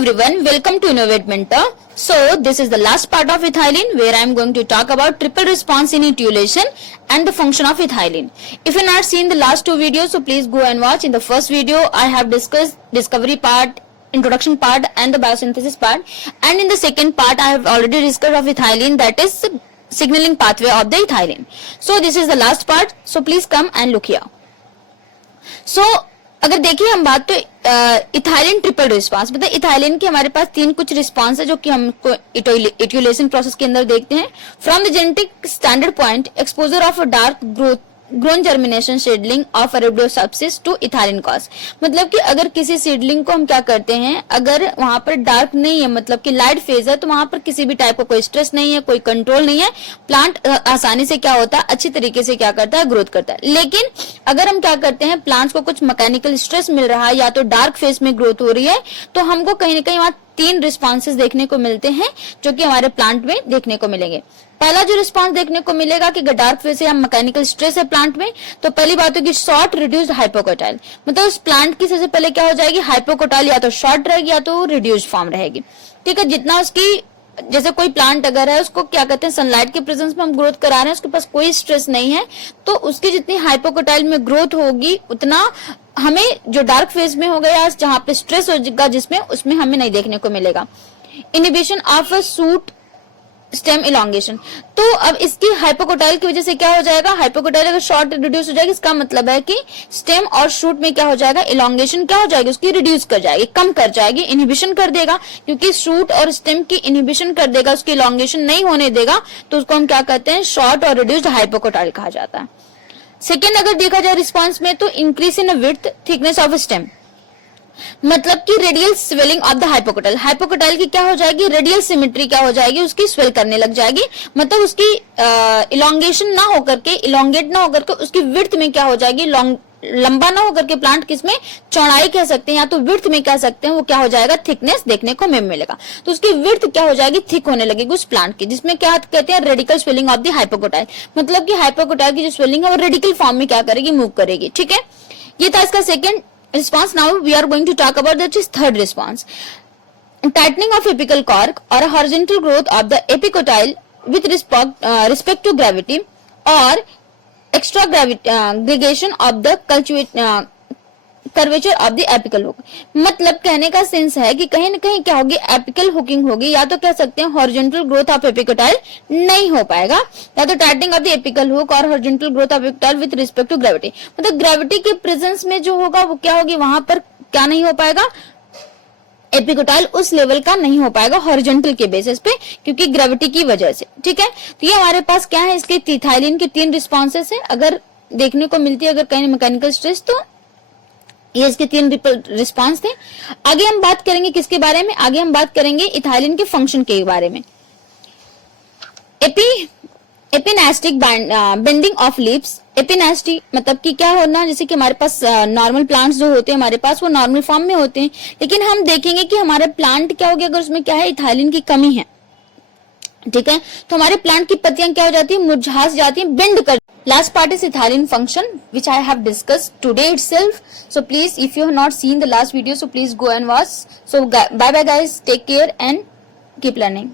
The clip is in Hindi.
everyone, welcome to Innovate Mentor. So this is the last part of ethylene where I am going to talk about triple response in ethylation and the function of ethylene. If you not seen the last two videos, so please go and watch. In the first video I have discussed discovery part, introduction part and the biosynthesis part, and in the second part I have already discussed of ethylene, that is signaling pathway of the ethylene. So this is the last part, so please come and look here. So अगर देखिए हम बात तो इथाइलिन ट्रिपल रिस्पांस, मतलब इथाइलिन के हमारे पास तीन कुछ रिस्पांस है जो कि हमको इथाइलेशन प्रोसेस के अंदर देखते हैं. From the genetic standard point, exposure of dark grown germination seedling of Arabidopsis to ethylene cause, मतलब कि अगर किसी सीडलिंग को हम क्या करते हैं, अगर वहां पर डार्क नहीं है, मतलब कि लाइट फेज है, तो वहां पर किसी भी टाइप का कोई स्ट्रेस नहीं है, कोई कंट्रोल नहीं है, प्लांट आसानी से क्या होता है, अच्छी तरीके से क्या करता है, ग्रोथ करता है. लेकिन अगर हम क्या करते हैं, प्लांट्स को कुछ मैकेनिकल स्ट्रेस मिल रहा है या तो डार्क फेज में ग्रोथ हो रही है, तो हमको कहीं ना कहीं वहां तीन रिस्पॉन्सेज देखने को मिलते हैं जो कि हमारे प्लांट में देखने को मिलेंगे. पहला जो रिस्पांस देखने को मिलेगा कि डार्क फेज से या मैकेनिकल स्ट्रेस है प्लांट में, तो पहली बात होगी शॉर्ट रिड्यूस्ड हाइपोकोटाइल, मतलब उस प्लांट की सबसे पहले क्या हो जाएगी, हाइपोकोटाइल या तो शॉर्ट रहेगी या तो रिड्यूस्ड फॉर्म रहेगी. ठीक है, जितना उसकी, जैसे कोई प्लांट अगर है उसको क्या कहते हैं, सनलाइट के प्रेजेंस में हम ग्रोथ करा रहे हैं, उसके पास कोई स्ट्रेस नहीं है, तो उसकी जितनी हाइपोकोटाइल में ग्रोथ होगी उतना हमें जो डार्क फेज में होगा या जहां पे स्ट्रेस होगा जिसमें, उसमें हमें नहीं देखने को मिलेगा. Inhibition of a suit stem elongation, तो अब इसकी हाइपोकोटाइल की वजह से क्या हो जाएगा, हाइपोकोटाइल अगर शॉर्ट रिड्यूस हो जाएगी, इसका मतलब है कि स्टेम और शूट में क्या हो जाएगा, इलॉन्गेशन क्या हो जाएगी, उसकी रिड्यूस कर जाएगी, कम कर जाएगी, इनहिबिशन कर देगा, क्योंकि शूट और स्टेम की इनहिबिशन कर देगा, उसकी इलॉन्गेशन नहीं होने देगा, तो उसको हम क्या कहते हैं, शॉर्ट और रिड्यूस्ड हाइपोकोटाइल कहा जाता है. सेकेंड अगर देखा जाए रिस्पॉन्स में, तो increase in width thickness of stem, मतलब कि radial swelling of the hypocotyl, hypocotyl की क्या हो जाएगी, रेडियल सिमेट्री क्या हो जाएगी, उसकी स्वेल करने लग जाएगी, मतलब उसकी इलॉन्गेशन ना होकर के, इलॉन्गेट ना होकर के उसकी विड्थ में क्या हो जाएगी, लंबा ना होकर के प्लांट किसमें, चौड़ाई कह सकते हैं या तो विड्थ में कह सकते हैं, वो क्या हो जाएगा, थिकनेस देखने को मिलेगा. तो उसकी विड्थ क्या हो जाएगी, थिक होने लगेगी उस प्लांट की, जिसमें क्या कहते हैं, radical swelling of the hypocotyl, मतलब कि हाइपोकोटाइल की जो स्वेलिंग है वो रेडिकल फॉर्म में क्या करेगी, मूव करेगी. ठीक है, ये था इसका second response. Now we are going to talk about that is third response, tightening of apical cork or a horizontal growth of the epicotyle with respect to gravity or extra aggregation of the curvature of the apical hook, मतलब कहने का सेंस है कि कहीं ना कहीं क्या होगी, एपिकल हुकिंग होगी, या तो कह सकते हैं हॉरिजॉन्टल ग्रोथ ऑफ एपिकोटाइल नहीं हो पाएगा, या तो tightening of the apical hook और horizontal growth of epicotyl with respect to gravity, मतलब ग्रेविटी के प्रेजेंस में जो होगा वो क्या होगी, वहां पर क्या नहीं हो पाएगा, एपिकोटाइल उस लेवल का नहीं हो पाएगा हॉरिजॉन्टल के बेसिस पे, क्योंकि ग्रेविटी की वजह से. ठीक है, तो ये हमारे पास क्या है, इसके इथाइलिन के तीन रिस्पॉन्सेस है अगर देखने को मिलती है, अगर कहीं मैकेनिकल स्ट्रेस, तो ये इसके तीन रिस्पांस थे. आगे हम बात करेंगे किसके बारे में, आगे हम बात करेंगे इथाइलिन के फंक्शन के बारे में. एपिनेस्टिक बेंडिंग ऑफ लीव्स, एपिनेस्टी मतलब कि क्या होना, जैसे कि हमारे पास नॉर्मल प्लांट्स जो होते हैं हमारे पास वो नॉर्मल फॉर्म में होते हैं, लेकिन हम देखेंगे कि हमारे प्लांट क्या हो गया, अगर उसमें क्या है, इथाइलिन की कमी है. ठीक है, तो हमारे प्लांट की पत्तियां क्या हो जाती है, मुरझा जाती है, बेंड कर. Last part is ethylene function, which I have discussed today itself. So please, if you have not seen the last video, so please go and watch. So bye bye guys, take care and keep learning.